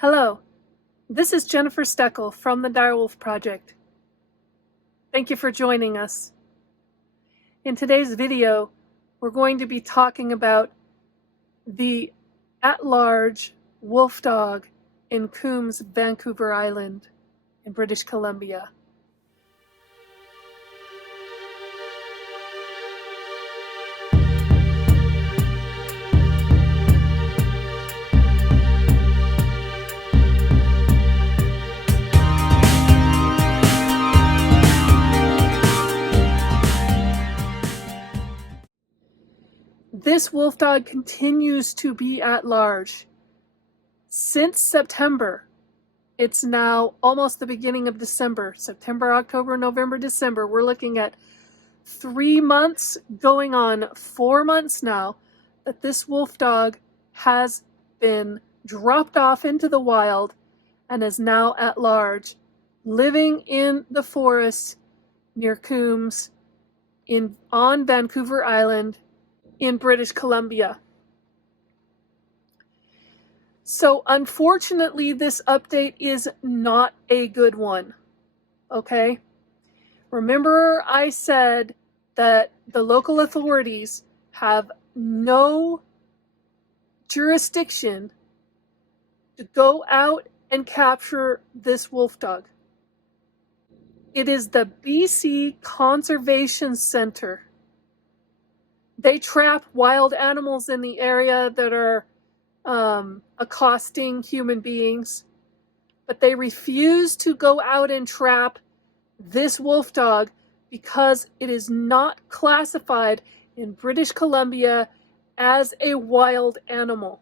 Hello, this is Jennifer Steckel from the Direwolf Project. Thank you for joining us. In today's video, we're going to be talking about the at-large wolf dog in Coombs, Vancouver Island in British Columbia. This wolf dog continues to be at large. Since September, it's now almost the beginning of December. September, October, November, December. We're looking at 3 months, going on 4 months now, that this wolf dog has been dropped off into the wild and is now at large, living in the forest near Coombs on Vancouver Island in British Columbia. So unfortunately, this update is not a good one, okay? Remember I said that the local authorities have no jurisdiction to go out and capture this wolf dog. It is the BC Conservation Centre. They trap wild animals in the area that are accosting human beings, but they refuse to go out and trap this wolf dog because it is not classified in British Columbia as a wild animal.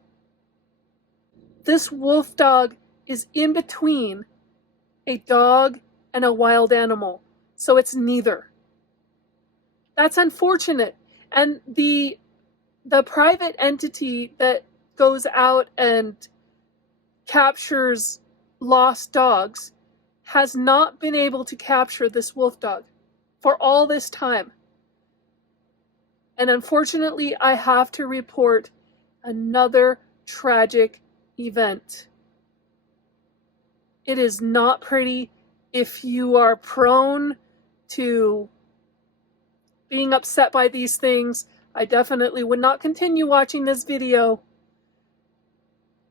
This wolf dog is in between a dog and a wild animal, so it's neither. That's unfortunate. And the private entity that goes out and captures lost dogs has not been able to capture this wolf dog for all this time. And unfortunately, I have to report another tragic event. It is not pretty. If you are prone to being upset by these things, I definitely would not continue watching this video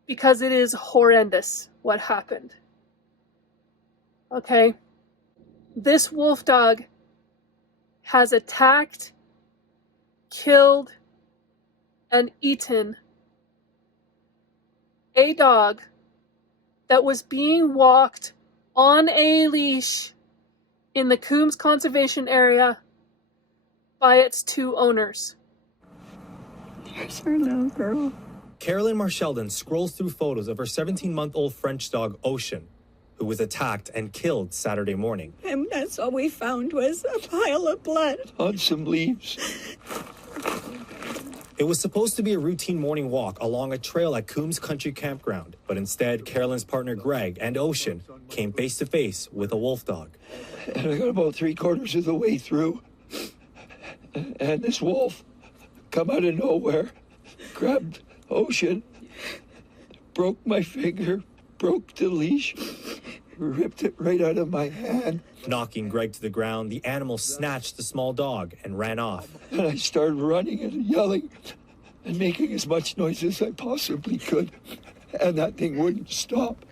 because it is horrendous what happened. Okay? This wolf dog has attacked, killed, and eaten a dog that was being walked on a leash in the Coombs Conservation Area by its two owners. Here's our little girl. Carolynn Marchilton scrolls through photos of her 17-month-old French dog, Ocean, who was attacked and killed Saturday morning. And that's all we found was a pile of blood on some leaves. It was supposed to be a routine morning walk along a trail at Coombs Country Campground, but instead, Carolynn's partner Greg and Ocean came face to face with a wolf dog. And I got about 3/4 of the way through, and this wolf come out of nowhere, grabbed Ocean, broke my finger, broke the leash, ripped it right out of my hand. Knocking Greg to the ground, the animal snatched the small dog and ran off. And I started running and yelling and making as much noise as I possibly could. And that thing wouldn't stop.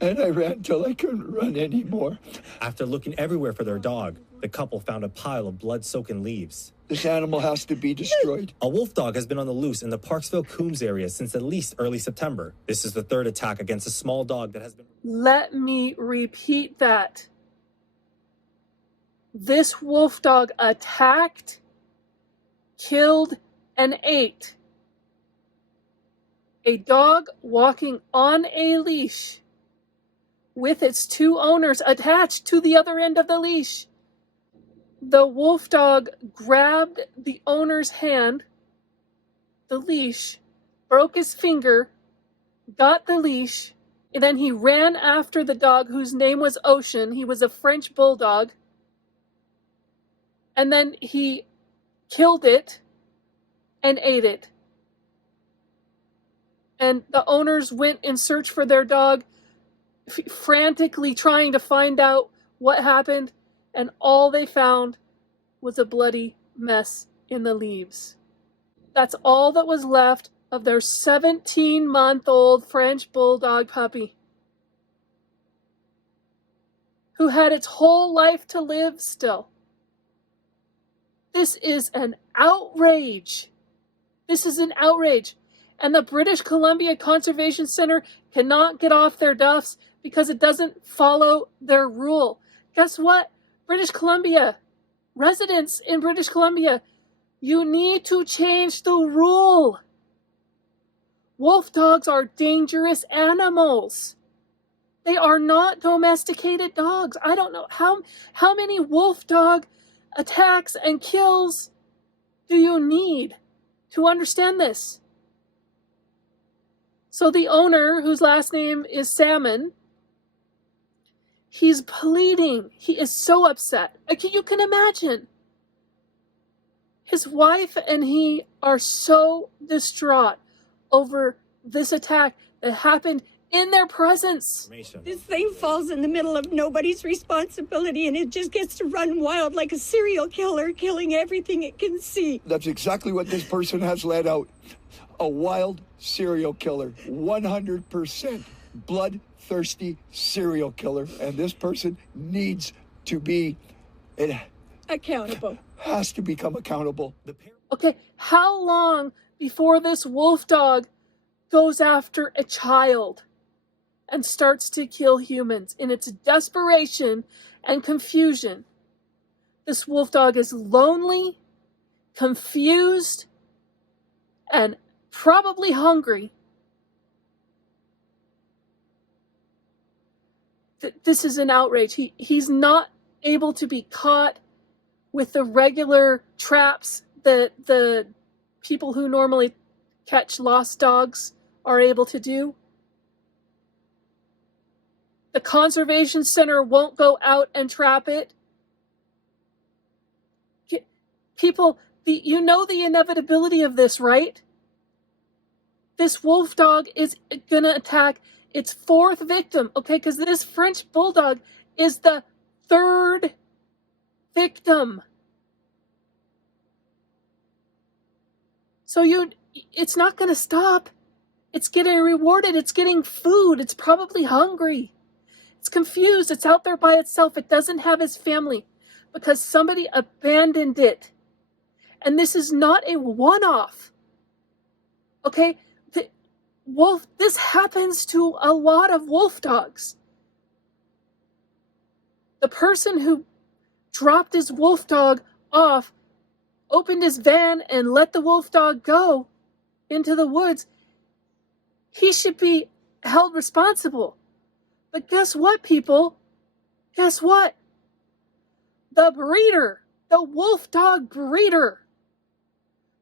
And I ran till I couldn't run anymore. After looking everywhere for their dog, the couple found a pile of blood-soaking leaves. This animal has to be destroyed. A wolf dog has been on the loose in the Parksville-Coombs area since at least early September. This is the third attack against a small dog that has been... Let me repeat that. This wolf dog attacked, killed, and ate a dog walking on a leash with its two owners attached to the other end of the leash. The wolf dog grabbed the owner's hand, the leash, broke his finger, got the leash, and then he ran after the dog whose name was Ocean. He was a French bulldog. And then he killed it and ate it. And the owners went in search for their dog frantically trying to find out what happened, and all they found was a bloody mess in the leaves. That's all that was left of their 17-month-old French bulldog puppy, who had its whole life to live still. This is an outrage. This is an outrage. And the British Columbia Conservation Center cannot get off their duffs because it doesn't follow their rule. Guess what? British Columbia, residents in British Columbia, you need to change the rule. Wolf dogs are dangerous animals. They are not domesticated dogs. I don't know how many wolf dog attacks and kills do you need to understand this? So the owner, whose last name is Salmon, he's pleading. He is so upset. You can imagine. His wife and he are so distraught over this attack that happened in their presence. This thing falls in the middle of nobody's responsibility, and it just gets to run wild like a serial killer, killing everything it can see. That's exactly what this person has let out. A wild serial killer. 100% bloodthirsty serial killer. And this person needs to be... Accountable. Has to become accountable. Okay, how long before this wolf dog goes after a child and starts to kill humans in its desperation and confusion? This wolf dog is lonely, confused, and probably hungry. This is an outrage. He's not able to be caught with the regular traps that the people who normally catch lost dogs are able to do. The conservation center won't go out and trap it. People, you know the inevitability of this, right? This wolf dog is going to attack its fourth victim, okay? Because this French bulldog is the third victim. So it's not going to stop. It's getting rewarded. It's getting food. It's probably hungry. It's confused. It's out there by itself. It doesn't have its family because somebody abandoned it. And this is not a one-off. Okay? This happens to a lot of wolf dogs. The person who dropped his wolf dog off, opened his van, and let the wolf dog go into the woods, he should be held responsible. But guess what, people? Guess what? The breeder, the wolf dog breeder,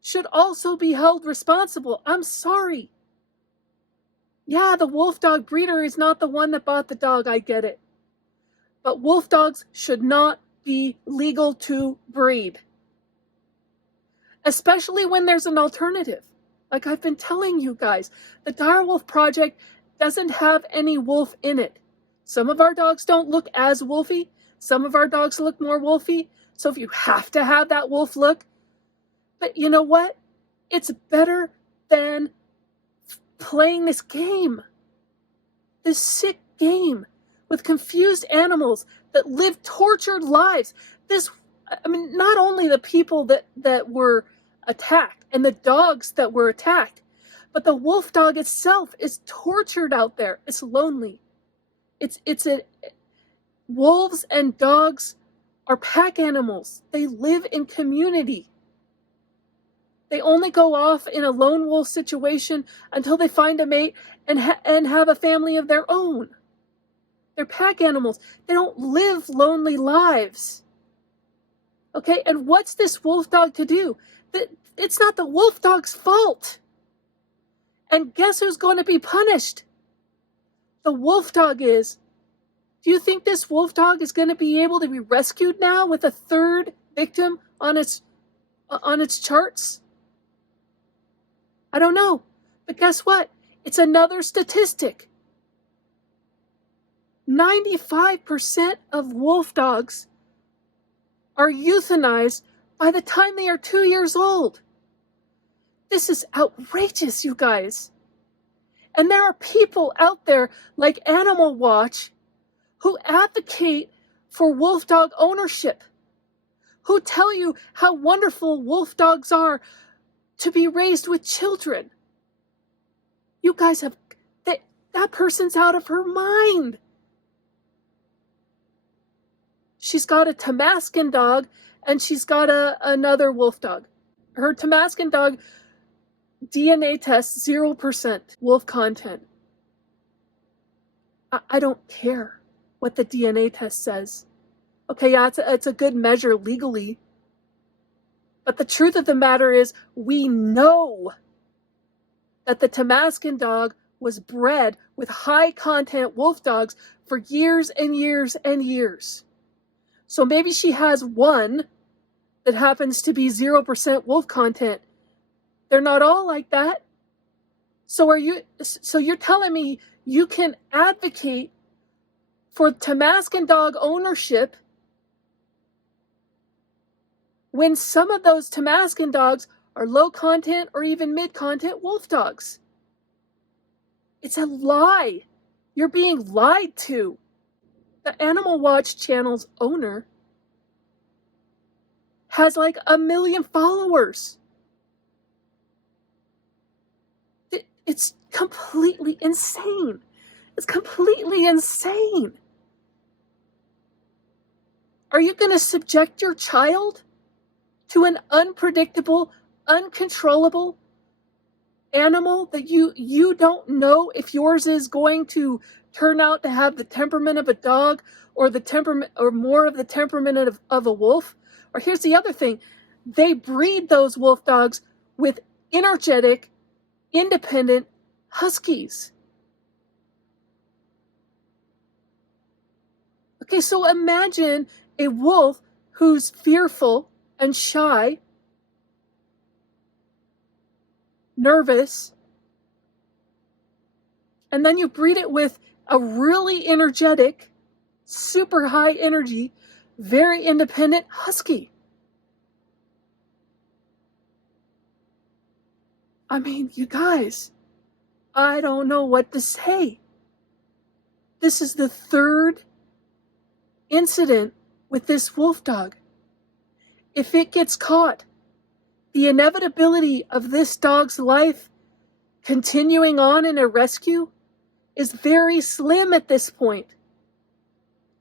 should also be held responsible. I'm sorry. Yeah, the wolf dog breeder is not the one that bought the dog, I get it. But wolf dogs should not be legal to breed. Especially when there's an alternative. Like I've been telling you guys, the Direwolf Project doesn't have any wolf in it. Some of our dogs don't look as wolfy. Some of our dogs look more wolfy. So if you have to have that wolf look, but you know what? It's better than playing this game. This sick game with confused animals that live tortured lives. Not only the people that were attacked and the dogs that were attacked, but the wolf dog itself is tortured out there. It's lonely. Wolves and dogs are pack animals. They live in community. They only go off in a lone wolf situation until they find a mate and have a family of their own. They're pack animals. They don't live lonely lives. Okay, and what's this wolf dog to do? It's not the wolf dog's fault. And guess who's going to be punished? The wolf dog is. Do you think this wolf dog is going to be able to be rescued now with a third victim on its charts? I don't know. But guess what? It's another statistic. 95% of wolf dogs are euthanized by the time they are 2 years old. This is outrageous, you guys. And there are people out there like Animal Watch who advocate for wolf dog ownership, who tell you how wonderful wolf dogs are to be raised with children. You guys have, that person's out of her mind. She's got a Tamascan dog and she's got another wolf dog. Her Tamascan dog DNA test 0% wolf content. I don't care what the DNA test says. Okay, yeah, it's a good measure legally. But the truth of the matter is, we know that the Tamascan dog was bred with high content wolf dogs for years and years and years. So maybe she has one that happens to be 0% wolf content. They're not all like that. So you're telling me you can advocate for Tamascan dog ownership when some of those Tamascan dogs are low content or even mid content wolf dogs? It's a lie. You're being lied to. The Animal Watch channel's owner has like 1 million followers. It's completely insane. It's completely insane. Are you going to subject your child to an unpredictable, uncontrollable animal that you don't know if yours is going to turn out to have the temperament of a dog or the temperament or more of the temperament of a wolf? Or here's the other thing. They breed those wolf dogs with energetic, independent huskies. Okay, so imagine a wolf who's fearful and shy, nervous, and then you breed it with a really energetic, super high energy, very independent husky. I mean, you guys, I don't know what to say. This is the third incident with this wolf dog. If it gets caught, the inevitability of this dog's life continuing on in a rescue is very slim at this point.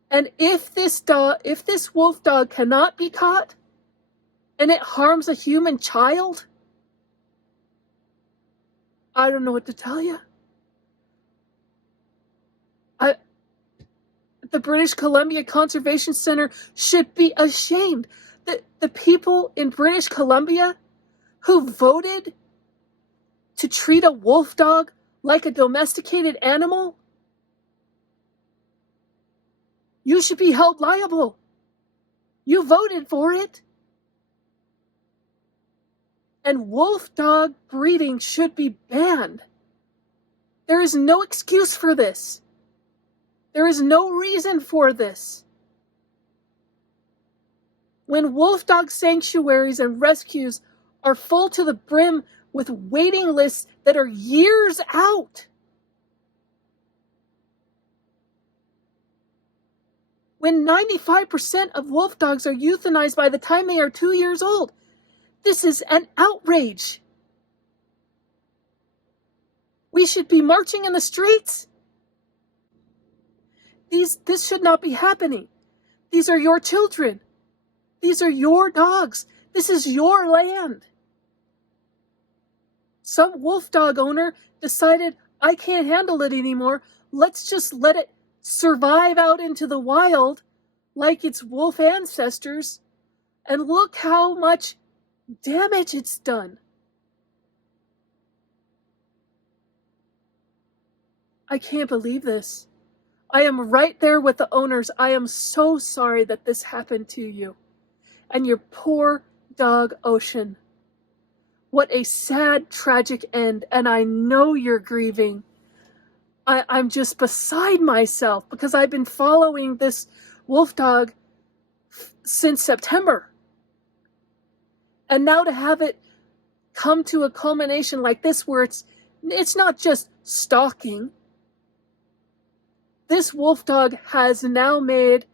And if this wolf dog cannot be caught and it harms a human child, I don't know what to tell you. The British Columbia Conservation Center should be ashamed. The people in British Columbia who voted to treat a wolf dog like a domesticated animal, you should be held liable. You voted for it. And wolf dog breeding should be banned. There is no excuse for this. There is no reason for this. When wolf dog sanctuaries and rescues are full to the brim with waiting lists that are years out, when 95% of wolf dogs are euthanized by the time they are 2 years old, this is an outrage. We should be marching in the streets. This should not be happening. These are your children. These are your dogs. This is your land. Some wolf dog owner decided, I can't handle it anymore. Let's just let it survive out into the wild like its wolf ancestors. And look how much damage it's done. I can't believe this. I am right there with the owners. I am so sorry that this happened to you. And your poor dog, Ocean. What a sad, tragic end. And I know you're grieving. I'm just beside myself because I've been following this wolf dog since September. And now to have it come to a culmination like this where it's not just stalking. This wolf dog has now made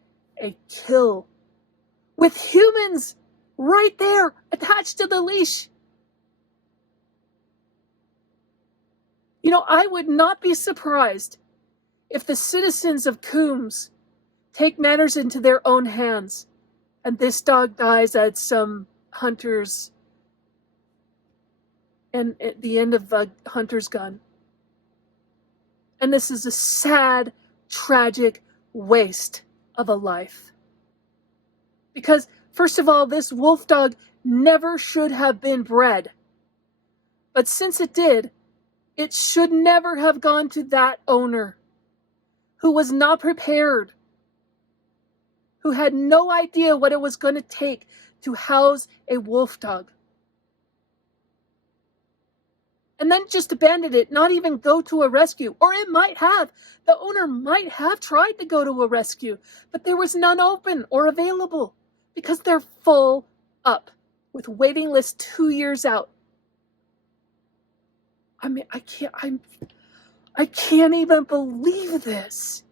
a kill with humans right there attached to the leash. You know, I would not be surprised if the citizens of Coombs take matters into their own hands and this dog dies at some hunter's and at the end of a hunter's gun. And this is a sad, tragic waste of a life. Because, first of all, this wolf dog never should have been bred. But since it did, it should never have gone to that owner who was not prepared, who had no idea what it was going to take to house a wolf dog. And then just abandon it, not even go to a rescue. Or it might have. The owner might have tried to go to a rescue, but there was none open or available because they're full up with waiting lists 2 years out. I mean, I can't even believe this.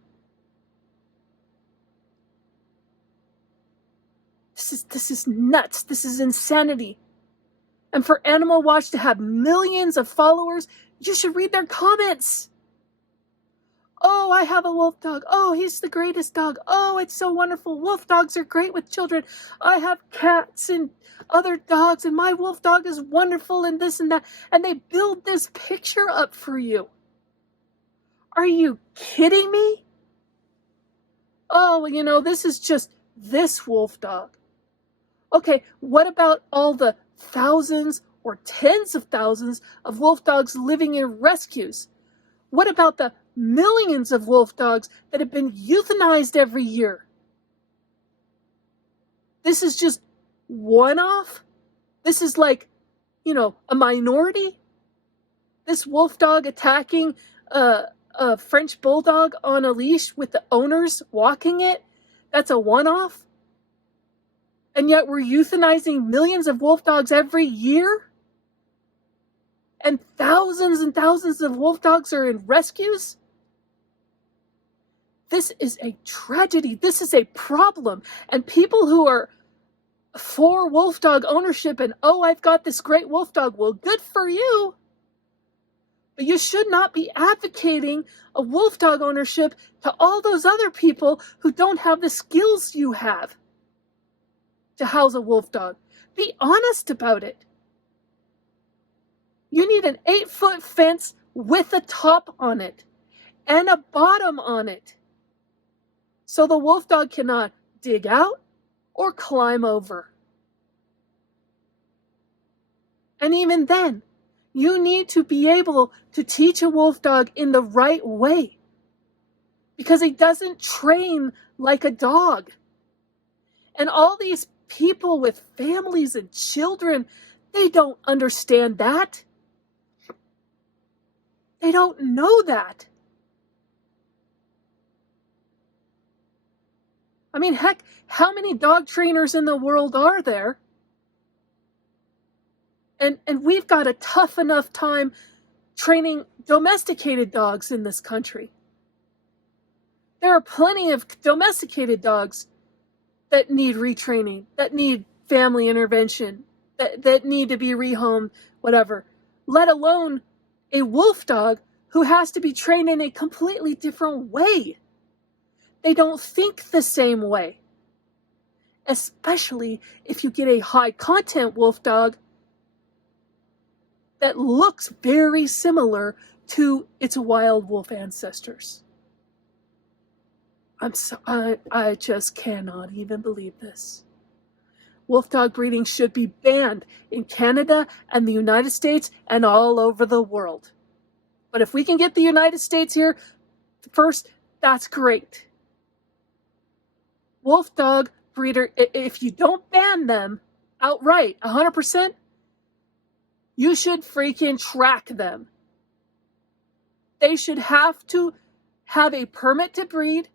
This is nuts. This is insanity. And for Animal Watch to have millions of followers, you should read their comments. Oh, I have a wolf dog. Oh, he's the greatest dog. Oh, it's so wonderful. Wolf dogs are great with children. I have cats and other dogs, and my wolf dog is wonderful and this and that. And they build this picture up for you. Are you kidding me? Oh, you know, this is just this wolf dog. Okay, what about all the thousands or tens of thousands of wolf dogs living in rescues? What about the millions of wolf dogs that have been euthanized every year? This is just one-off? This is like, you know, a minority? This wolf dog attacking a French bulldog on a leash with the owners walking it? That's a one-off? And yet we're euthanizing millions of wolf dogs every year? And thousands of wolf dogs are in rescues? This is a tragedy. This is a problem. And people who are for wolf dog ownership and, oh, I've got this great wolf dog, well, good for you. But you should not be advocating a wolf dog ownership to all those other people who don't have the skills you have to house a wolf dog. Be honest about it. You need an 8-foot fence with a top on it and a bottom on it, so the wolf dog cannot dig out or climb over. And even then, you need to be able to teach a wolf dog in the right way, because he doesn't train like a dog. And all these people with families and children, they don't understand that. They don't know that. I mean, heck, how many dog trainers in the world are there? And we've got a tough enough time training domesticated dogs in this country. There are plenty of domesticated dogs that need retraining, that need family intervention, that need to be rehomed, whatever. Let alone a wolf dog who has to be trained in a completely different way. They don't think the same way. Especially if you get a high content wolf dog that looks very similar to its wild wolf ancestors. I just cannot even believe this. Wolf dog breeding should be banned in Canada and the United States and all over the world. But if we can get the United States here first, that's great. Wolf dog breeder, if you don't ban them outright, 100%, you should freaking track them. They should have to have a permit to breed,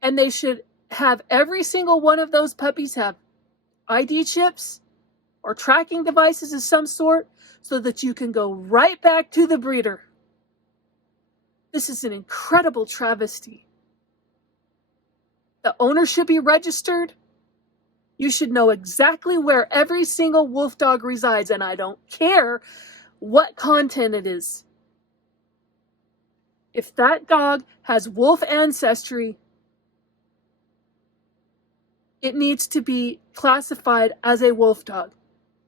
and they should have every single one of those puppies have ID chips or tracking devices of some sort so that you can go right back to the breeder. This is an incredible travesty. The owner should be registered. You should know exactly where every single wolf dog resides, and I don't care what content it is. If that dog has wolf ancestry, it needs to be classified as a wolf dog.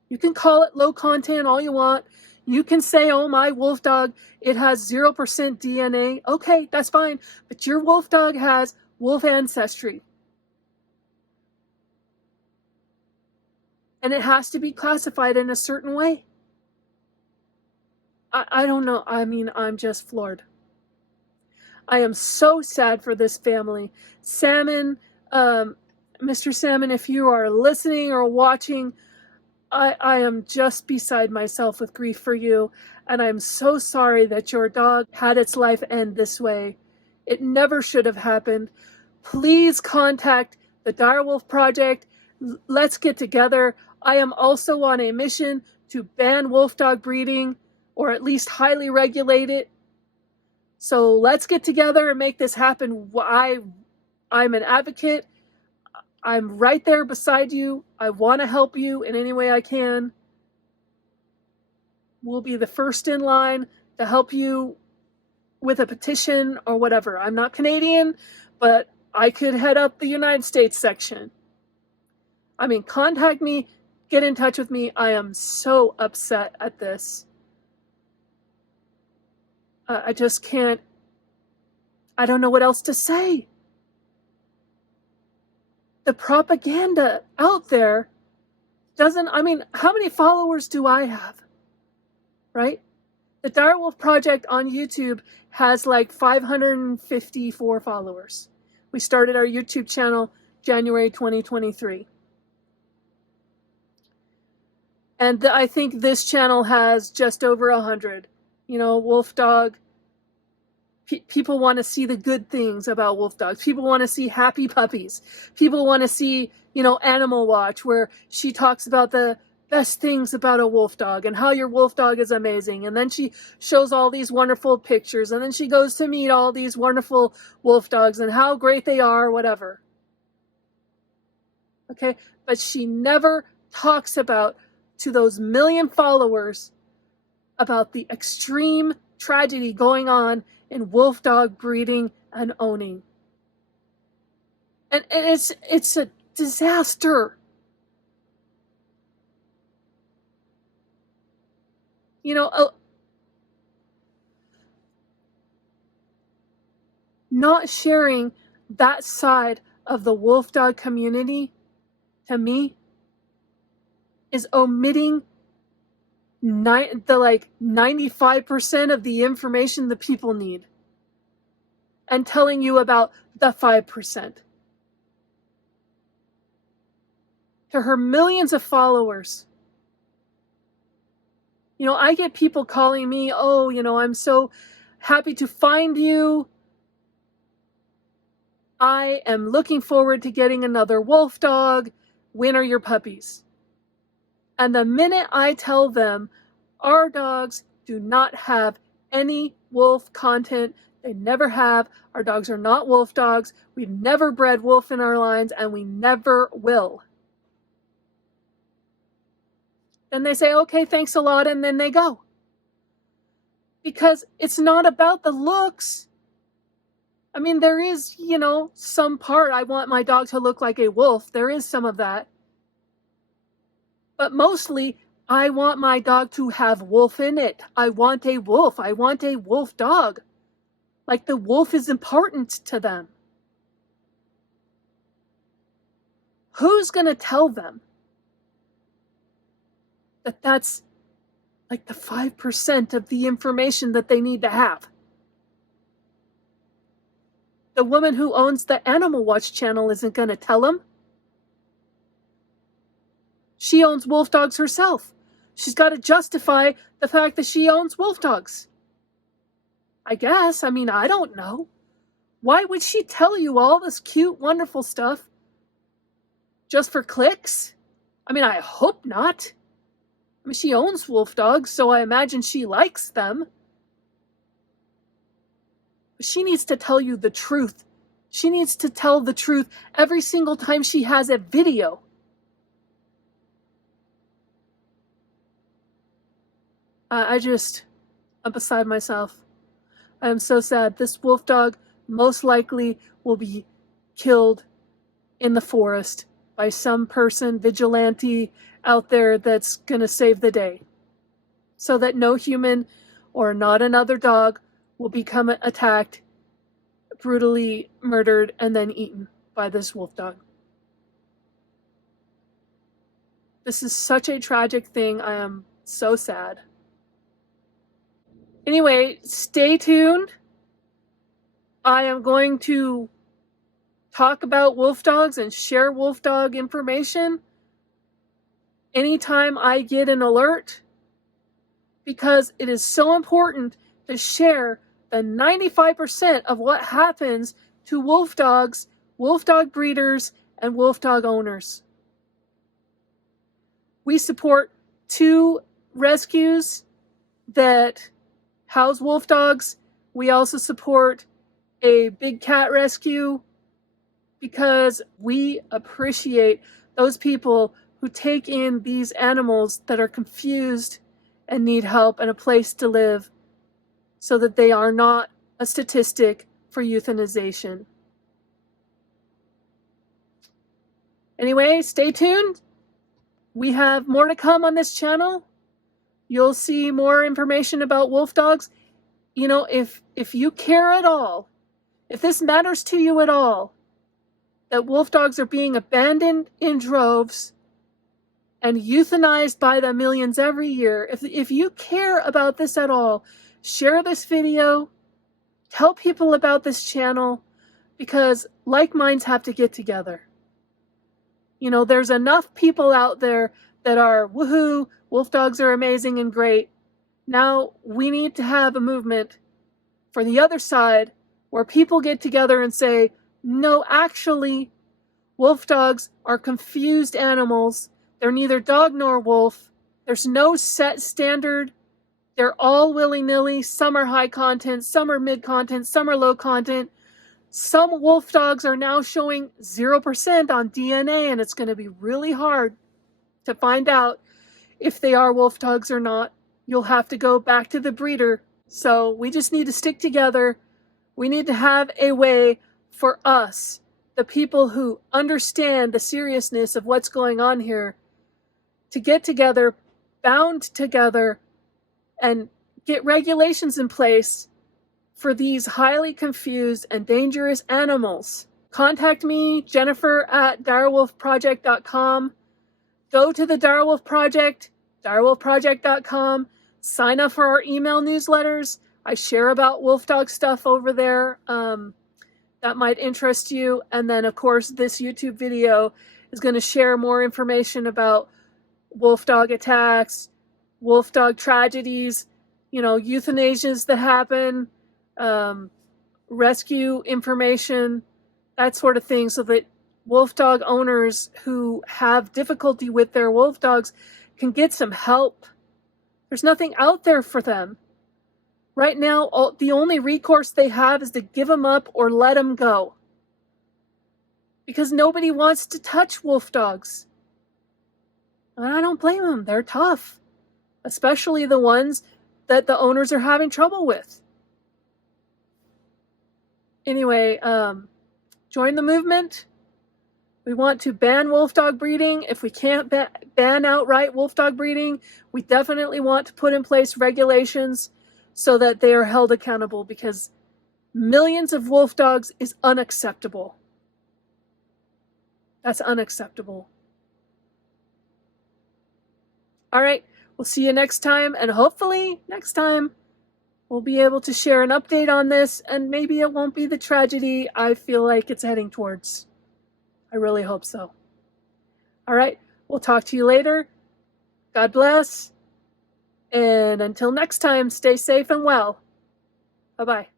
You can call it low content all you want. You can say, oh, my wolf dog, it has 0% DNA. Okay, that's fine. But your wolf dog has wolf ancestry. And it has to be classified in a certain way. I don't know. I mean, I'm just floored. I am so sad for this family. Salmon, Mr. Salmon, if you are listening or watching, I am just beside myself with grief for you. And I'm so sorry that your dog had its life end this way. It never should have happened. Please contact the Direwolf Project. Let's get together. I am also on a mission to ban wolf dog breeding, or at least highly regulate it. So let's get together and make this happen. I'm an advocate. I'm right there beside you. I want to help you in any way I can. We'll be the first in line to help you with a petition or whatever. I'm not Canadian, but I could head up the United States section. I mean, contact me, get in touch with me. I am so upset at this. I just can't, I don't know what else to say. The propaganda out there doesn't, I mean, how many followers do I have? Right? The Direwolf Project on YouTube has like 554 followers. We started our YouTube channel January 2023. And I think this channel has just over 100. You know, wolf dog. People want to see the good things about wolf dogs. People want to see happy puppies. People want to see, you know, Animal Watch, where she talks about the best things about a wolf dog and how your wolf dog is amazing. And then she shows all these wonderful pictures. And then she goes to meet all these wonderful wolf dogs and how great they are, whatever. Okay? But she never talks about, to those million followers, about the extreme tragedy going on in wolf dog breeding and owning. And it's a disaster. You know, not sharing that side of the wolf dog community, to me, is omitting the like 95% of the information that people need and telling you about the 5%. To her millions of followers, you know, I get people calling me, oh, you know, I'm so happy to find you. I am looking forward to getting another wolf dog. When are your puppies? And the minute I tell them our dogs do not have any wolf content, they never have, our dogs are not wolf dogs, we've never bred wolf in our lines, and we never will. Then they say, okay, thanks a lot, and then they go. Because it's not about the looks. I mean, there is, you know, some part, I want my dog to look like a wolf. There is some of that. But mostly, I want my dog to have wolf in it. I want a wolf. I want a wolf dog. Like the wolf is important to them. Who's going to tell them that that's like the 5% of the information that they need to have? The woman who owns the Animal Watch channel isn't going to tell them. She owns wolf dogs herself. She's got to justify the fact that she owns wolf dogs. I guess. I mean, I don't know. Why would she tell you all this cute, wonderful stuff just for clicks? I mean, I hope not. I mean, she owns wolf dogs, so I imagine she likes them. But she needs to tell you the truth. She needs to tell the truth every single time she has a video. I'm beside myself. I am so sad. This wolf dog most likely will be killed in the forest by some person, vigilante out there that's gonna save the day, so that no human or not another dog will become attacked, brutally murdered, and then eaten by this wolf dog. This is such a tragic thing. I am so sad. Anyway, stay tuned. I am going to talk about wolf dogs and share wolf dog information anytime I get an alert, because it is so important to share the 95% of what happens to wolf dogs, wolf dog breeders, and wolf dog owners. We support 2 rescues that house wolf dogs. We also support a big cat rescue because we appreciate those people who take in these animals that are confused and need help and a place to live, so that they are not a statistic for euthanization. Anyway, stay tuned. We have more to come on this channel. You'll see more information about wolf dogs. You know, if you care at all, if this matters to you at all, that wolf dogs are being abandoned in droves and euthanized by the millions every year, if you care about this at all, share this video, tell people about this channel, because like minds have to get together. You know, there's enough people out there that are, woohoo, wolf dogs are amazing and great. Now we need to have a movement for the other side where people get together and say, no, actually, wolf dogs are confused animals. They're neither dog nor wolf. There's no set standard. They're all willy-nilly. Some are high content, some are mid content, some are low content. Some wolf dogs are now showing 0% on DNA, and it's going to be really hard to find out if they are wolf dogs or not. You'll have to go back to the breeder. So we just need to stick together. We need to have a way for us, the people who understand the seriousness of what's going on here, to get together, bound together, and get regulations in place for these highly confused and dangerous animals. Contact me, Jennifer at direwolfproject.com. Go to the Direwolf Project, direwolfproject.com. Sign up for our email newsletters. I share about wolf dog stuff over there that might interest you. And then, of course, this YouTube video is going to share more information about wolf dog attacks, wolf dog tragedies, you know, euthanasias that happen, rescue information, that sort of thing, so that wolf dog owners who have difficulty with their wolf dogs can get some help. There's nothing out there for them. Right now, the only recourse they have is to give them up or let them go, because nobody wants to touch wolf dogs. And I don't blame them. They're tough, especially the ones that the owners are having trouble with. Anyway, join the movement. We want to ban wolf dog breeding. If we can't ban outright wolf dog breeding, we definitely want to put in place regulations so that they are held accountable, because millions of wolf dogs is unacceptable. That's unacceptable. All right, we'll see you next time, and hopefully next time we'll be able to share an update on this, and maybe it won't be the tragedy I feel like it's heading towards. I really hope so. All right, we'll talk to you later. God bless. And until next time, stay safe and well. Bye-bye.